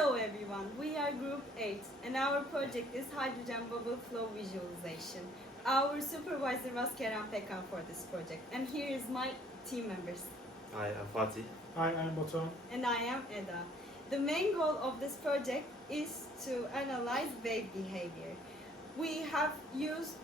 Hello everyone, we are Group 8 and our project is Hydrogen Bubble Flow Visualization. Our supervisor was Kerem Pekan for this project and here is my team members. Hi, I'm Fatih. Hi, I'm Batuhan. And I am Eda. The main goal of this project is to analyze wave behavior. We have used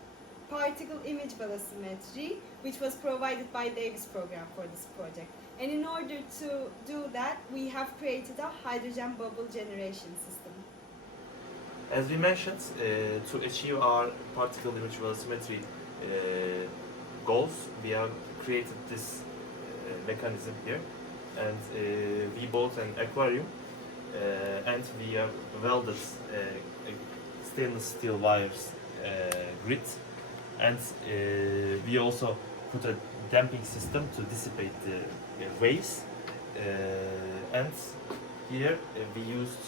particle image velocimetry, which was provided by Davis program for this project. And in order to do that, we have created a hydrogen bubble generation system. As we mentioned, to achieve our particle image velocimetry goals, we have created this mechanism here, and we bought an aquarium, and we have welded stainless steel wires grid, and we also put a damping system to dissipate the waves, and here we used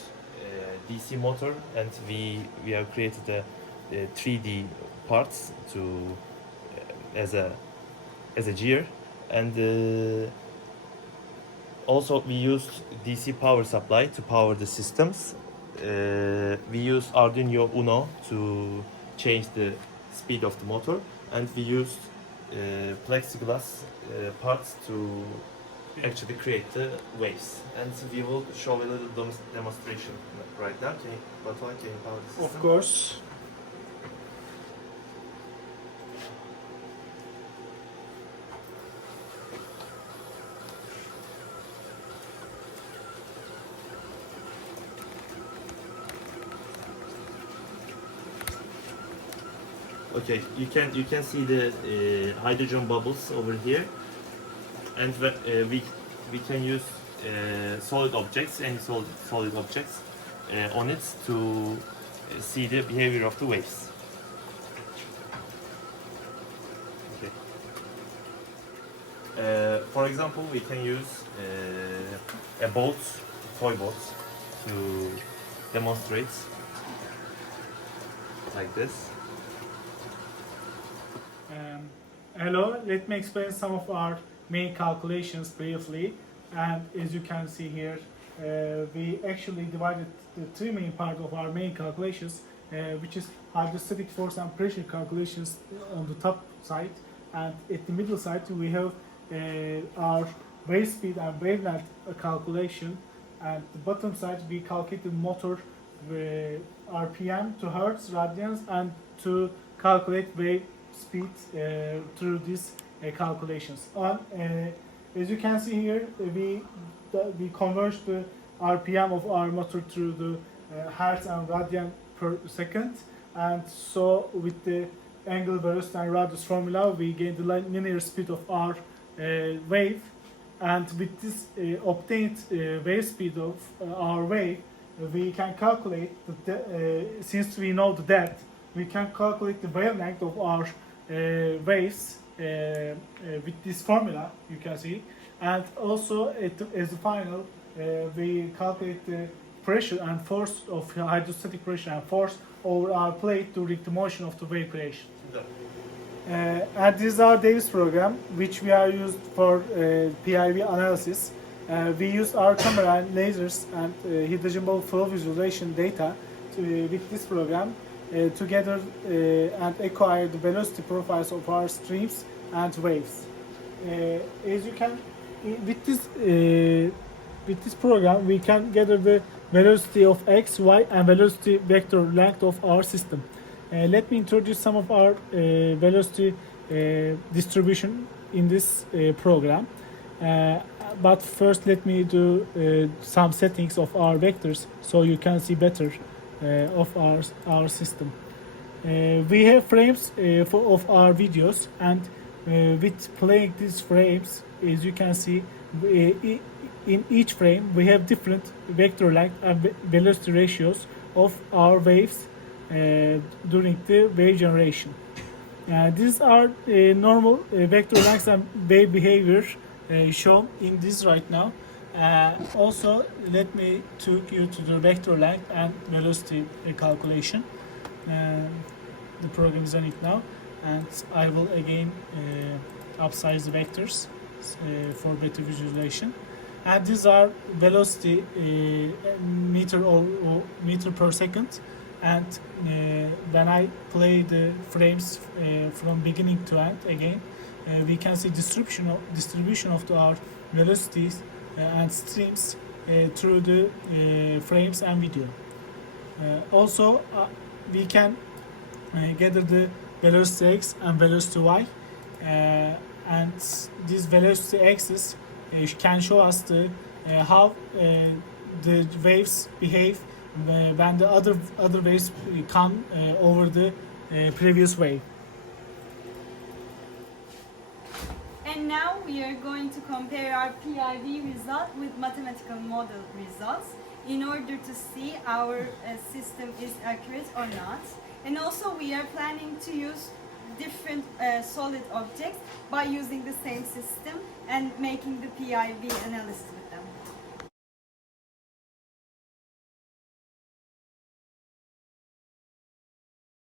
DC motor, and we have created a 3D parts to as a gear, and also we used DC power supply to power the systems. We used Arduino Uno to change the speed of the motor, and we used plexiglass parts to actually create the waves. And we will show a little demonstration right now. Batuhan, can you power the system? Of course. Okay, you can see the hydrogen bubbles over here, and we can use solid objects, any solid objects on it to see the behavior of the waves. Okay. For example, we can use a boat, toy boat, to demonstrate like this. Hello, let me explain some of our main calculations briefly. And as you can see here, we actually divided the three main parts of our main calculations, which is hydrostatic force and pressure calculations on the top side, and at the middle side we have our wave speed and wavelength calculation, and the bottom side we calculated motor RPM to hertz, radians, and to calculate wave speed through these calculations. As you can see here, we converge the RPM of our motor through the hertz and radian per second, and so with the angle, velocity, and radius formula, we gain the linear speed of our wave, and with this obtained wave speed of our wave, we can calculate since we know the depth, we can calculate the wavelength of our waves with this formula, you can see, and also as a final we calculate the pressure and force of hydrostatic pressure and force over our plate during the motion of the wave creation. And this is our Davis program, which we are used for PIV analysis. We use our camera and lasers and hydrogen bubble flow visualization data with this program together and acquire the velocity profiles of our streams and waves. As you can, with this program, we can gather the velocity of x, y, and velocity vector length of our system. Let me introduce some of our velocity distribution in this program. But first, let me do some settings of our vectors so you can see better of our system. We have frames of our videos, and with playing these frames, as you can see, in each frame we have different vector length and velocity ratios of our waves during the wave generation. These are normal vector lengths and wave behavior shown in this right now. Also, let me take you to the vector length and velocity calculation. The program is running now, and I will again upsize the vectors for better visualization. and these are velocity meter per second. And when I play the frames from beginning to end again, we can see distribution of our velocities and streams through the frames and video. Also, we can gather the velocity x and velocity y, and this velocity axis can show us the how the waves behave when the other waves come over the previous wave. And now we are going to compare our PIV result with mathematical model results in order to see our system is accurate or not. And also we are planning to use different solid objects by using the same system and making the PIV analysis with them.